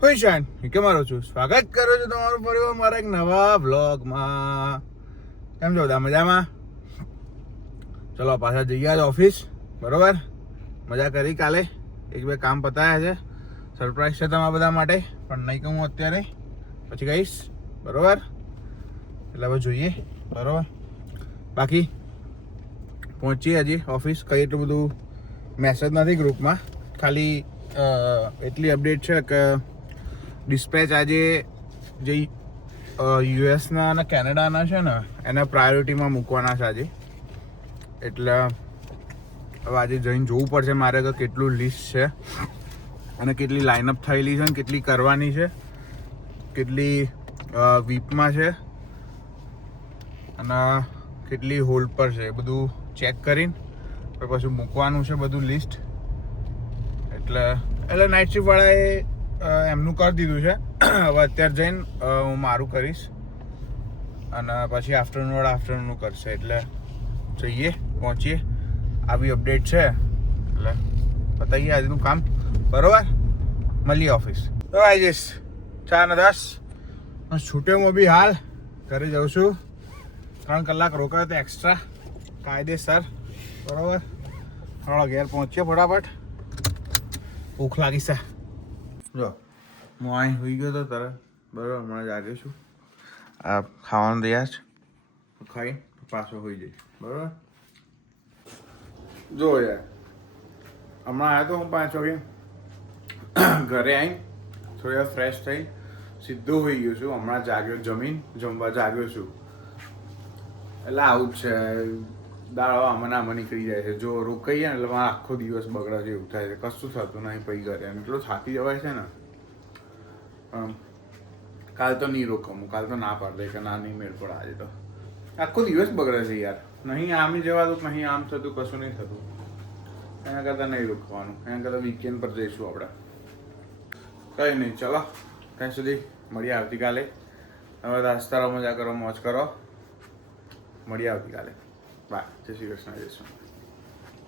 હું શાન કેમ છું? સ્વાગત કરું છું તમારું ફરી મારા એક નવા વ્લોગમાં. કેમ છો બધા? મજામાં? ચલો પાછા જઈએ આજ ઓફિસ. બરોબર, મજા કરી કાલે, એક બે કામ પતાયા છે. સરપ્રાઈઝ છે તમારા બધા માટે, પણ નહીં કહું અત્યારે, પછી કહીશ. બરોબર, એટલે હવે જોઈએ. બરોબર, બાકી પહોંચીએ હજી ઓફિસ. કંઈ એટલું બધું મેસેજ નથી ગ્રુપમાં, ખાલી એટલી અપડેટ છે કે ડિસ્પેચ આજે જે યુએસના અને કેનેડાના છે ને એને પ્રાયોરિટીમાં મૂકવાના છે આજે. એટલે હવે આજે જઈને જોવું પડશે મારે કે કેટલું લિસ્ટ છે અને કેટલી લાઇનઅપ થયેલી છે અને કેટલી કરવાની છે, કેટલી વીકમાં છે અને કેટલી હોલ્ડ પર છે. એ બધું ચેક કરીને પછી મૂકવાનું છે બધું લિસ્ટ. એટલે નાઇટ શિફ્ટવાળાએ એમનું કરી દીધું છે. હવે અત્યારે જઈને હું મારું કરીશ અને પછી આફ્ટરનૂનનું કરશે. એટલે જઈએ, પહોંચીએ. આવી અપડેટ છે એટલે બતાવીએ આજનું કામ. બરોબર, મળીએ ઓફિસ. તો આવી જઈશ 4:10. છૂટ્યોમાં બી હાલ ઘરે જાઉં છું. 3 કલાક રોકાયો તો એક્સ્ટ્રા કાયદેસર. બરોબર, થોડા ઘેર પહોંચીએ ફટાફટ. ભૂખ લાગી છે. જો હું અહીં હોઈ ગયો હતો તરત. બરાબર, હમણાં જાગ્યો છું. આ ખાવાનું તૈયાર છે, ખાઈ પાછો હોઈ જઈશ. બરાબર, જો યાર હમણાં આવ્યો તો હું 5 વાગે. ઘરે આવીને થોડી વાર ફ્રેશ થઈ સીધો હોઈ ગયો છું. હમણાં જાગ્યો, જમવા જાગ્યો છું. એટલે આવું જ છે, દાળો આમાં આમાં નીકળી જાય છે. જો રોકાઈએ ને એટલે મારે આખો દિવસ બગડે છે એવું થાય છે. કશું થતું નહીં પછી ઘરે. એટલું થાકી જવાય છે ને. કાલ તો નહીં રોકાવું, કાલ તો ના પાડ દે કે ના, નહીં મેળ પડે. આજે તો આખો દિવસ બગડે છે યાર. નહીં આમ જવાતું, નહીં આમ થતું, કશું નહીં થતું. એના કરતાં નહીં રોકવાનું. એના કરતાં વીકેન્ડ પર જઈશું આપણે. કંઈ નહીં, ચલો ત્યાં સુધી મળીએ આવતીકાલે. હવે હસતા રહો, મજા કરો, મોજ કરો. મળીએ આવતીકાલે. બાય. જય શ્રી કૃષ્ણ. જય શ્રી કૃષ્ણ.